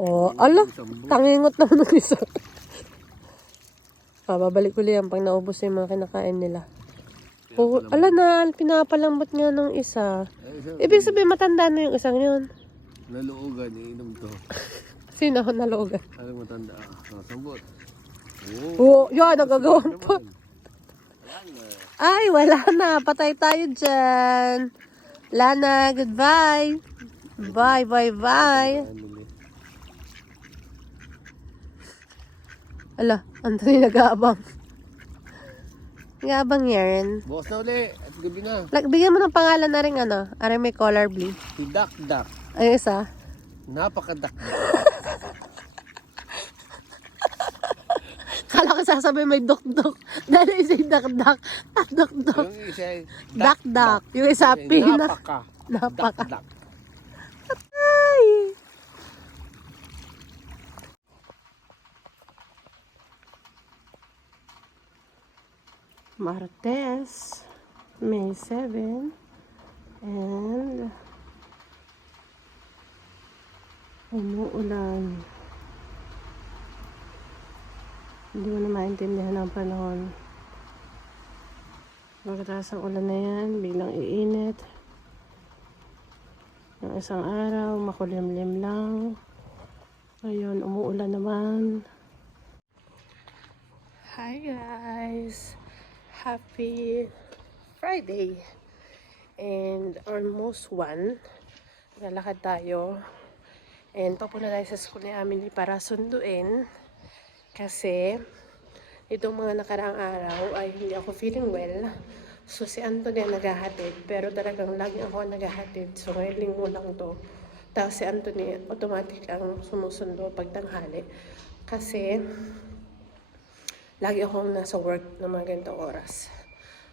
Oh, ala, tangingot naman ng isa. Babalik ko liyan pag naubos yung mga kinakain nila. Oh, ala na, pinapalambot nga ng isa. Ibig sabihin matanda na yung isang yun. Naluugan, iinom to. Sino ako nalogan? Alam matanda. Sambot. Oh, yan, nagagawin pa. Ay, wala na. Patay tayo dyan. Wala na. Goodbye. Bye, bye, bye. Ala, Anthony nag-aabang. Nag-aabang yan. Bukas na uli. At gabi na. Bigyan mo ng pangalan na rin ano. Aray may color blue. Si Dak-Dak. Ay, isa. Napaka-Dak-Dak. Kala ko sasabihin may dok-dok. Dahil isa yung dak-dak. Dok-dok. Yung isa ay Dak-dak. Yung isa pina. Napaka. Dak-Dak. Ay. Martes, May 7, and umuulan. Hindi mo na maintindihan ang panahon. Pagkatapos ng ulan na yan, biglang iinit. Yung isang araw, makulimlim lang. Ngayon, umuulan naman. Hi guys! Happy Friday! And almost 1. Lalakad tayo. And papunta tayo sa school ni Emily para sunduin. Kasi itong mga nakaraang araw ay hindi ako feeling well. So si Anthony naghahatid. Pero talagang lagi ako naghahatid. So ngayon linggo lang to. Tapos si Anthony automatic ang sumusundo pag tanghali. Kasi lagi akong nasa work ng mga ganitong oras.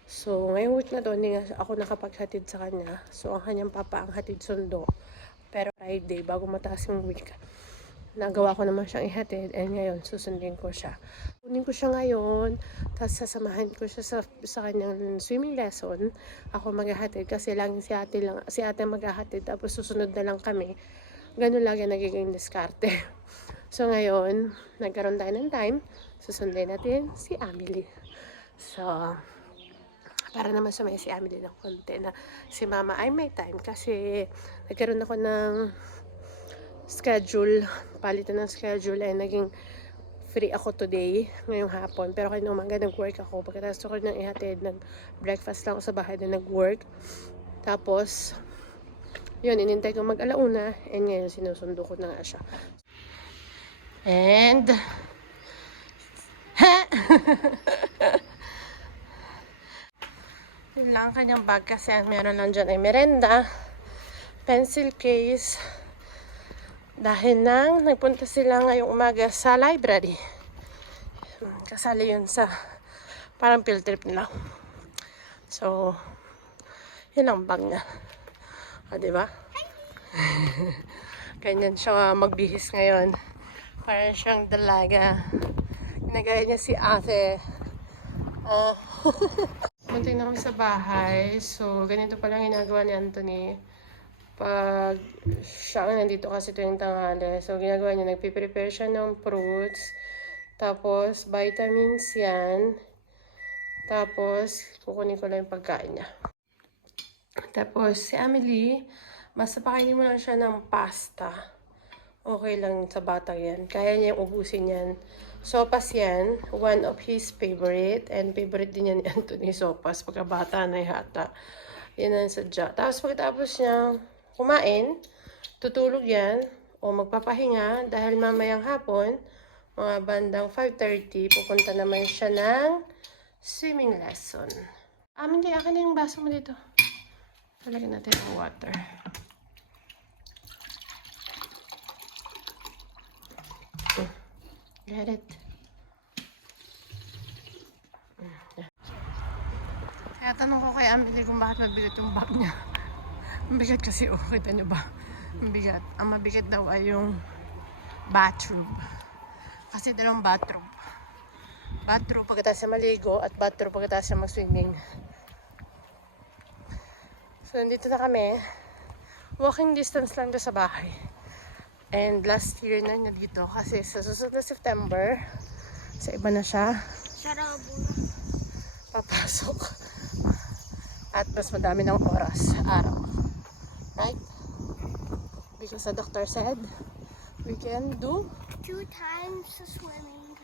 So, ngayong week na to, hindi nga ako nakapaghatid sa kanya. So, ang kanyang papa ang hatid sundo. Pero Friday, bago mataas yung week, nagawa ko naman siyang ihatid. And ngayon, susundin ko siya. Kunin ko siya ngayon, tapos sasamahan ko siya sa kanyang swimming lesson. Ako maghahatid kasi laging si ate maghahatid, tapos susunod na lang kami. Ganun lagi nagiging diskarte. So ngayon, nagkaroon tayo ng time, susundin natin si Emily. So, para naman sumaya si Emily ng konti na si Mama ay may time kasi nagkaroon ako ng schedule, palitan ng schedule ay naging free ako today, ngayong hapon. Pero kanina umaga nag-work ako. Pagkatapos ko nang ihatid, nag-breakfast lang ako sa bahay na nag-work. Tapos, yun, inintay ko mag-alauna and ngayon sinusundo ko na nga siya. And yun lang ang kanyang bag kasi ang meron lang dyan ay merenda, pencil case, dahil nang nagpunta sila ngayong umaga sa library. Kasali yun sa parang field trip nila. So yun ang bag niya. O, diba? Ganyan siya magbihis ngayon. Parang siyang dalaga. Ginagaya niya si ate. Punta na kami sa bahay. So, ganito pa lang ginagawa ni Anthony. Pag siya nandito kasi tuwing tanghali. So, ginagawa niya, nagpiprepare siya ng fruits. Tapos, vitamins yan. Tapos, kukunin ko lang yung pagkain niya. Tapos, si Emily, basta pakainin mo lang siya ng pasta. Okay lang sa bata yan. Kaya niya yung ubusin yan. Sopas yan. One of his favorite. And favorite din yan ni Anthony sopas. Pagkabata na yata. Yan ang sadya. Tapos pagkatapos niya kumain, tutulog yan. O magpapahinga. Dahil mamayang hapon, mga bandang 5:30, pupunta naman siya ng swimming lesson. Hindi, akin na yung baso mo dito. Talagyan natin ang water. Get it. Kaya tanong ko kay Emily kung bakit mabigat yung bag niya. Mabigat kasi, kita niyo ba? Mabigat. Ang mabigat daw ay yung bathroom. Kasi dalawang bathroom. Bathroom pagkatapos siya maligo at bathroom pagkatapos siya mag-swimming. So, nandito na kami. Walking distance lang doon sa bahay. And last year na niya dito kasi sa susunod na September, sa iba na siya papasok. At mas madami ng oras, araw. Right? Because the doctor said, we can do 2 times swimming.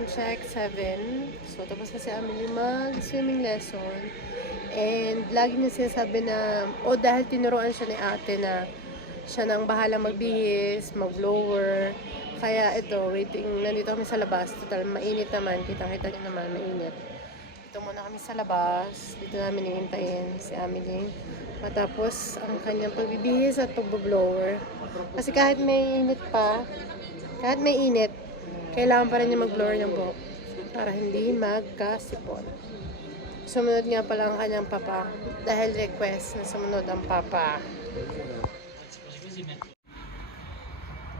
time check, 7. So, tapos na si Amelie mag-swimming lesson. And, lagi niya sinasabi na, dahil tinuruan siya ni ate na siya nang bahala magbihis, mag-blower. Kaya ito, waiting, nandito kami sa labas. Total, mainit naman. Kitang-kita niyo naman, mainit. Dito muna kami sa labas. Dito namin hihintayin si Amelie. Matapos ang kanyang pagbibihis at pag-blower. Kasi kahit may init pa, kahit may init, kailangan pa rin niya mag-blower ng buhok para hindi magkasipon. Sumunod nga pala ang kanyang papa dahil request na sumunod ang papa.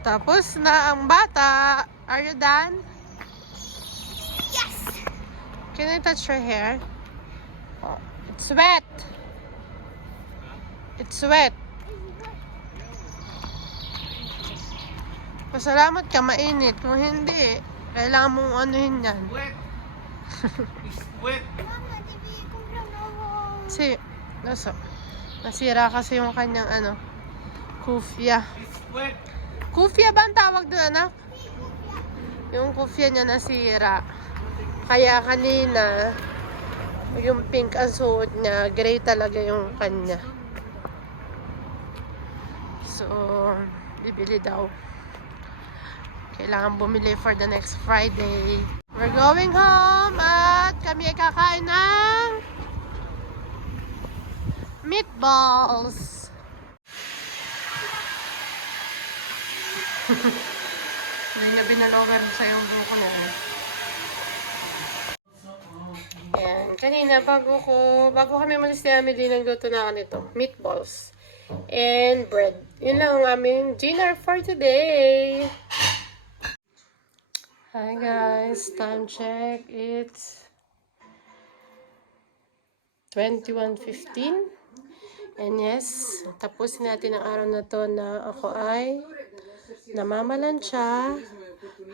Tapos na ang bata. Are you done? Yes! Can I touch your hair? Oh, it's wet. It's wet. Pasalamat ka, mainit. Kung hindi, kailangan mong anuhin yan. Wet. Wet. Mama, di ba kung ako? Kasi, nasira kasi yung kanyang kufya. Wet. Kufya ba ang tawag doon, anak? Yung kufya niya nasira. Kaya kanina, yung pink ang suot niya, gray talaga yung kanya. So, bibili daw. Kailangan bumili for the next Friday. We're going home at kami ay kakain ng meatballs. Hindi na binalover sa yung buko na yan. Ayan. Kanina, bago kami malis ni Amelie, nagluto na ako nito. Meatballs. And bread. Yun lang ang aming dinner for today. Hi guys, time check. It's 21:15. And yes, tapusin natin ang araw na to na ako ay namamalansya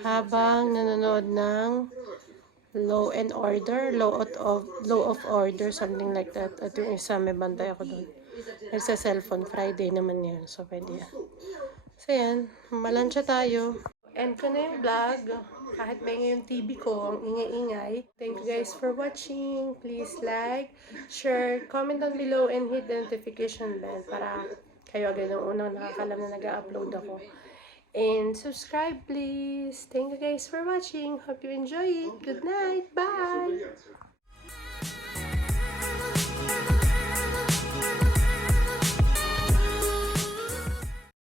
habang nanonood ng Law and Order, Law of Order, something like that. At yung isa, may bantay ako doon. Nagsa cellphone, Friday naman yan. So, pwede yan. So, yan. Malansya tayo. End ko na yung vlog. Kahit may ngayong TV ko, ang ingay-ingay. Thank you guys for watching. Please like, share, comment down below, and hit the notification bell para kayo agad ang unang nakakalam na nag-upload ako. And subscribe please. Thank you guys for watching. Hope you enjoy it. Good night. Bye!